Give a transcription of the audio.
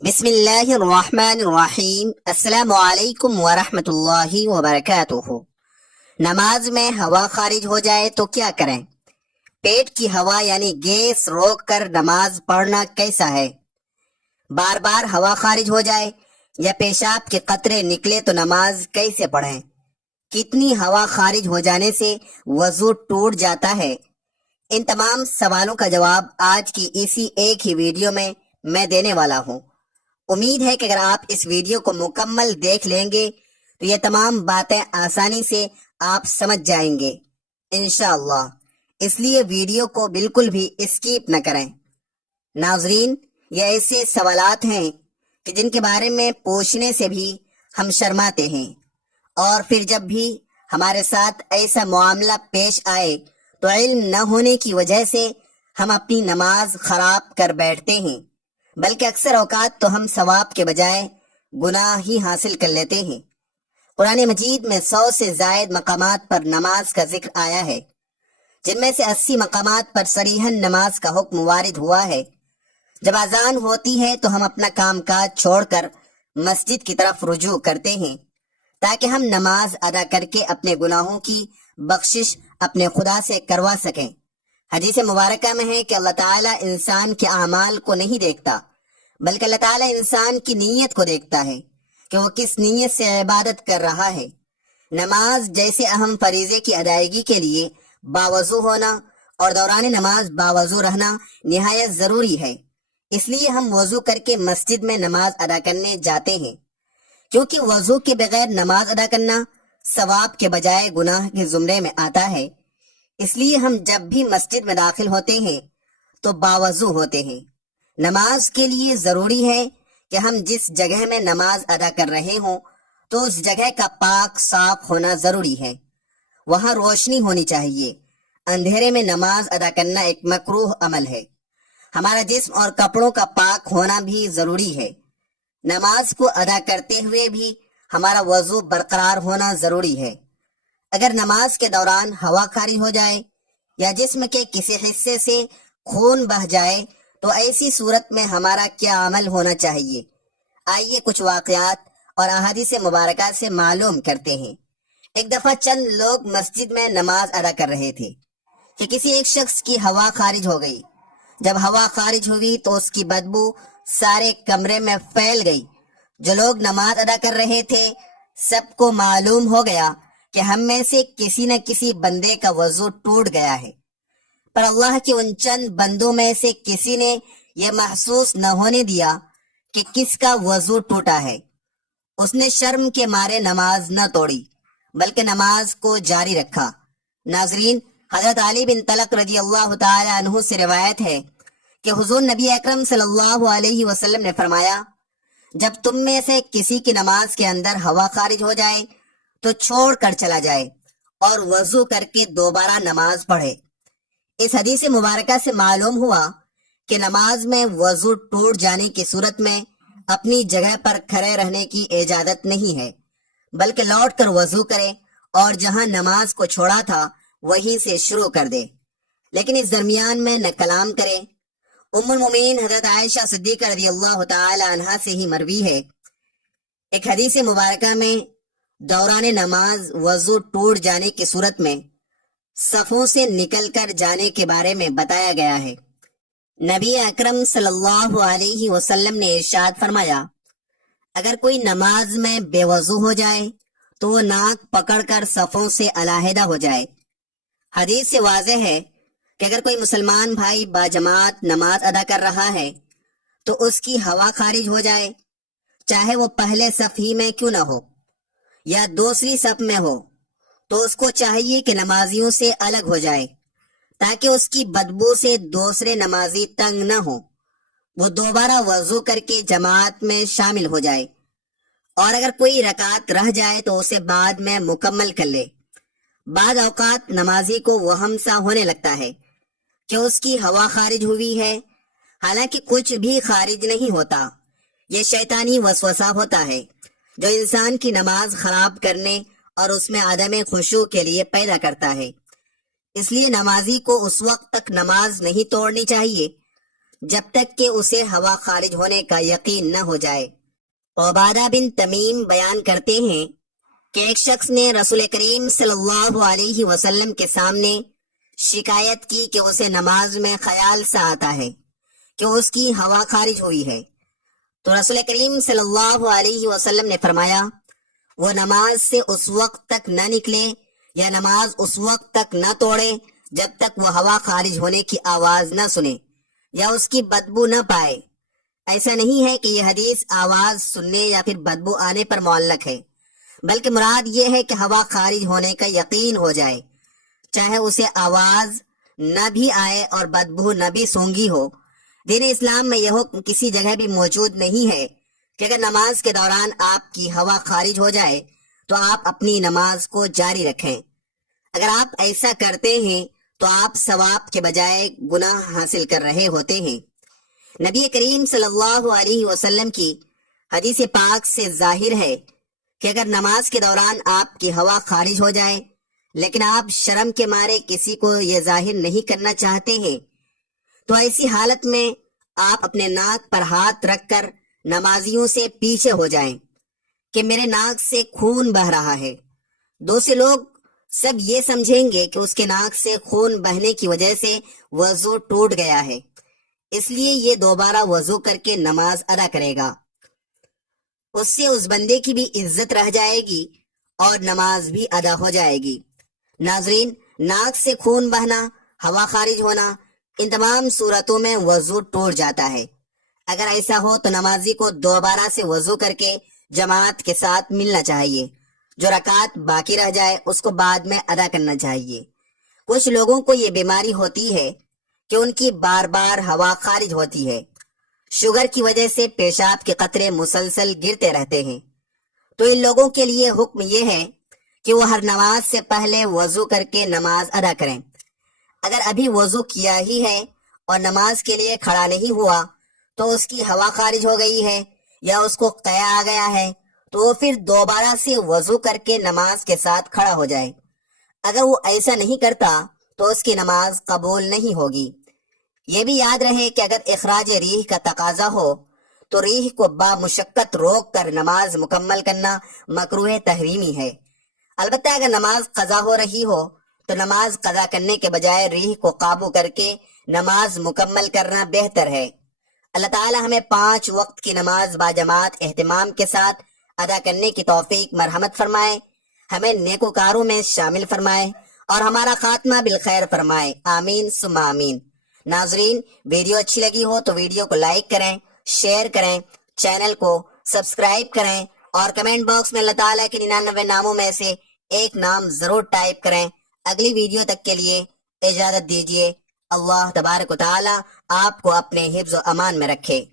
بسم اللہ الرحمن الرحیم۔ السلام علیکم ورحمۃ اللہ وبرکاتہ۔ نماز میں ہوا خارج ہو جائے تو کیا کریں؟ پیٹ کی ہوا یعنی گیس روک کر نماز پڑھنا کیسا ہے؟ بار بار ہوا خارج ہو جائے یا پیشاب کے قطرے نکلے تو نماز کیسے پڑھیں؟ کتنی ہوا خارج ہو جانے سے وضو ٹوٹ جاتا ہے؟ ان تمام سوالوں کا جواب آج کی اسی ایک ہی ویڈیو میں دینے والا ہوں۔ امید ہے کہ اگر آپ اس ویڈیو کو مکمل دیکھ لیں گے تو یہ تمام باتیں آسانی سے آپ سمجھ جائیں گے انشاءاللہ، اس لیے ویڈیو کو بالکل بھی اسکیپ نہ کریں۔ ناظرین، یہ ایسے سوالات ہیں کہ جن کے بارے میں پوچھنے سے بھی ہم شرماتے ہیں، اور پھر جب بھی ہمارے ساتھ ایسا معاملہ پیش آئے تو علم نہ ہونے کی وجہ سے ہم اپنی نماز خراب کر بیٹھتے ہیں، بلکہ اکثر اوقات تو ہم ثواب کے بجائے گناہ ہی حاصل کر لیتے ہیں۔ قرآن مجید میں 100 سے زائد مقامات پر نماز کا ذکر آیا ہے، جن میں سے 80 مقامات پر صریحاً نماز کا حکم وارد ہوا ہے۔ جب اذان ہوتی ہے تو ہم اپنا کام کاج چھوڑ کر مسجد کی طرف رجوع کرتے ہیں تاکہ ہم نماز ادا کر کے اپنے گناہوں کی بخشش اپنے خدا سے کروا سکیں۔ حدیث مبارکہ میں ہے کہ اللہ تعالیٰ انسان کے اعمال کو نہیں دیکھتا، بلکہ اللہ تعالیٰ انسان کی نیت کو دیکھتا ہے کہ وہ کس نیت سے عبادت کر رہا ہے۔ نماز جیسے اہم فریضے کی ادائیگی کے لیے باوضو ہونا اور دوران نماز باوضو رہنا نہایت ضروری ہے۔ اس لیے ہم وضو کر کے مسجد میں نماز ادا کرنے جاتے ہیں، کیونکہ وضو کے بغیر نماز ادا کرنا ثواب کے بجائے گناہ کے زمرے میں آتا ہے۔ اس لیے ہم جب بھی مسجد میں داخل ہوتے ہیں تو باوضو ہوتے ہیں۔ نماز کے لیے ضروری ہے کہ ہم جس جگہ میں نماز ادا کر رہے ہوں تو اس جگہ کا پاک صاف ہونا ضروری ہے، وہاں روشنی ہونی چاہیے۔ اندھیرے میں نماز ادا کرنا ایک مکروہ عمل ہے۔ ہمارا جسم اور کپڑوں کا پاک ہونا بھی ضروری ہے۔ نماز کو ادا کرتے ہوئے بھی ہمارا وضو برقرار ہونا ضروری ہے۔ اگر نماز کے دوران ہوا خارج ہو جائے یا جسم کے کسی حصے سے خون بہہ جائے تو ایسی صورت میں ہمارا کیا عمل ہونا چاہیے؟ آئیے کچھ واقعات اور احادیث مبارکہ سے معلوم کرتے ہیں۔ ایک دفعہ چند لوگ مسجد میں نماز ادا کر رہے تھے کہ کسی ایک شخص کی ہوا خارج ہو گئی۔ جب ہوا خارج ہوئی تو اس کی بدبو سارے کمرے میں پھیل گئی۔ جو لوگ نماز ادا کر رہے تھے سب کو معلوم ہو گیا کہ ہم میں سے کسی نہ کسی بندے کا وضو ٹوٹ گیا ہے، پر اللہ کے ان چند بندوں میں سے کسی نے یہ محسوس نہ ہونے دیا کہ کس کا وضو ٹوٹا ہے۔ اس نے شرم کے مارے نماز نہ توڑی بلکہ نماز کو جاری رکھا۔ ناظرین، حضرت علی بن طلق رضی اللہ تعالی عنہ سے روایت ہے کہ حضور نبی اکرم صلی اللہ علیہ وسلم نے فرمایا، جب تم میں سے کسی کی نماز کے اندر ہوا خارج ہو جائے تو چھوڑ کر چلا جائے اور وضو کر کے دوبارہ نماز پڑھے۔ اس حدیث مبارکہ سے معلوم ہوا کہ نماز میں وضو ٹوٹ جانے کی صورت میں اپنی جگہ پر کھڑے رہنے کی اجازت نہیں ہے، بلکہ لوٹ کر وضو کرے اور جہاں نماز کو چھوڑا تھا وہیں سے شروع کر دے، لیکن اس درمیان میں نہ کلام کرے۔ ام المومنین حضرت عائشہ صدیقہ رضی اللہ تعالی عنہا سے ہی مروی ہے، ایک حدیث مبارکہ میں دوران نماز وضو ٹوٹ جانے کی صورت میں صفوں سے نکل کر جانے کے بارے میں بتایا گیا ہے۔ نبی اکرم صلی اللہ علیہ وسلم نے ارشاد فرمایا، اگر کوئی نماز میں بے وضو ہو جائے تو وہ ناک پکڑ کر صفوں سے علیحدہ ہو جائے۔ حدیث سے واضح ہے کہ اگر کوئی مسلمان بھائی باجماعت نماز ادا کر رہا ہے تو اس کی ہوا خارج ہو جائے، چاہے وہ پہلے صف ہی میں کیوں نہ ہو یا دوسری صف میں ہو، تو اس کو چاہیے کہ نمازیوں سے الگ ہو جائے تاکہ اس کی بدبو سے دوسرے نمازی تنگ نہ ہو۔ وہ دوبارہ وضو کر کے جماعت میں شامل ہو جائے، اور اگر کوئی رکعت رہ جائے تو اسے بعد میں مکمل کر لے۔ بعض اوقات نمازی کو وہم سا ہونے لگتا ہے کہ اس کی ہوا خارج ہوئی ہے، حالانکہ کچھ بھی خارج نہیں ہوتا۔ یہ شیطانی وسوسہ ہوتا ہے جو انسان کی نماز خراب کرنے اور اس میں عدم خشوع کے لیے پیدا کرتا ہے۔ اس لیے نمازی کو اس وقت تک نماز نہیں توڑنی چاہیے جب تک کہ اسے ہوا خارج ہونے کا یقین نہ ہو جائے۔ عبادہ بن تمیم بیان کرتے ہیں کہ ایک شخص نے رسول کریم صلی اللہ علیہ وسلم کے سامنے شکایت کی کہ اسے نماز میں خیال سا آتا ہے کہ اس کی ہوا خارج ہوئی ہے، تو رسول کریم صلی اللہ علیہ وسلم نے فرمایا وہ نماز سے اس وقت تک نہ نکلے یا نماز اس وقت تک نہ توڑے جب تک وہ ہوا خارج ہونے کی آواز نہ سنے یا اس کی بدبو نہ پائے۔ ایسا نہیں ہے کہ یہ حدیث آواز سننے یا پھر بدبو آنے پر معلق ہے، بلکہ مراد یہ ہے کہ ہوا خارج ہونے کا یقین ہو جائے، چاہے اسے آواز نہ بھی آئے اور بدبو نہ بھی سونگھی ہو۔ دین اسلام میں یہ حکم کسی جگہ بھی موجود نہیں ہے کہ اگر نماز کے دوران آپ کی ہوا خارج ہو جائے تو آپ اپنی نماز کو جاری رکھیں۔ اگر آپ ایسا کرتے ہیں تو آپ ثواب کے بجائے گناہ حاصل کر رہے ہوتے ہیں۔ نبی کریم صلی اللہ علیہ وسلم کی حدیث پاک سے ظاہر ہے کہ اگر نماز کے دوران آپ کی ہوا خارج ہو جائے لیکن آپ شرم کے مارے کسی کو یہ ظاہر نہیں کرنا چاہتے ہیں تو ایسی حالت میں آپ اپنے ناک پر ہاتھ رکھ کر نمازیوں سے پیچھے ہو جائیں کہ میرے ناک سے خون بہ رہا ہے۔ دوسرے لوگ سب یہ سمجھیں گے کہ اس کے ناک سے خون بہنے کی وجہ سے وضو ٹوٹ گیا ہے، اس لیے یہ دوبارہ وضو کر کے نماز ادا کرے گا۔ اس سے اس بندے کی بھی عزت رہ جائے گی اور نماز بھی ادا ہو جائے گی۔ ناظرین، ناک سے خون بہنا، ہوا خارج ہونا، ان تمام صورتوں میں وضو ٹوٹ جاتا ہے۔ اگر ایسا ہو تو نمازی کو دوبارہ سے وضو کر کے جماعت کے ساتھ ملنا چاہیے، جو رکعت باقی رہ جائے اس کو بعد میں ادا کرنا چاہیے۔ کچھ لوگوں کو یہ بیماری ہوتی ہے کہ ان کی بار بار ہوا خارج ہوتی ہے، شوگر کی وجہ سے پیشاب کے قطرے مسلسل گرتے رہتے ہیں، تو ان لوگوں کے لیے حکم یہ ہے کہ وہ ہر نماز سے پہلے وضو کر کے نماز ادا کریں۔ اگر ابھی وضو کیا ہی ہے اور نماز کے لیے کھڑا نہیں ہوا تو اس کی ہوا خارج ہو گئی ہے یا اس کو قے آ گیا ہے تو وہ پھر دوبارہ سے وضو کر کے نماز کے ساتھ کھڑا ہو جائے۔ اگر وہ ایسا نہیں کرتا تو اس کی نماز قبول نہیں ہوگی۔ یہ بھی یاد رہے کہ اگر اخراج ریح کا تقاضا ہو تو ریح کو بامشقت روک کر نماز مکمل کرنا مکروہ تحریمی ہے۔ البتہ اگر نماز قضا ہو رہی ہو تو نماز قضا کرنے کے بجائے ریح کو قابو کر کے نماز مکمل کرنا بہتر ہے۔ اللہ تعالی ہمیں 5 وقت کی نماز باجماعت اہتمام کے ساتھ ادا کرنے کی توفیق مرحمت فرمائے، ہمیں نیکوکاروں میں شامل فرمائے اور ہمارا خاتمہ بالخیر فرمائے، آمین ثم آمین۔ ناظرین، ویڈیو اچھی لگی ہو تو ویڈیو کو لائک کریں، شیئر کریں، چینل کو سبسکرائب کریں اور کمنٹ باکس میں اللہ تعالیٰ کے 99 ناموں میں سے ایک نام ضرور ٹائپ کریں۔ اگلی ویڈیو تک کے لیے اجازت دیجیے۔ اللہ تبارک و تعالی آپ کو اپنے حفظ و امان میں رکھے۔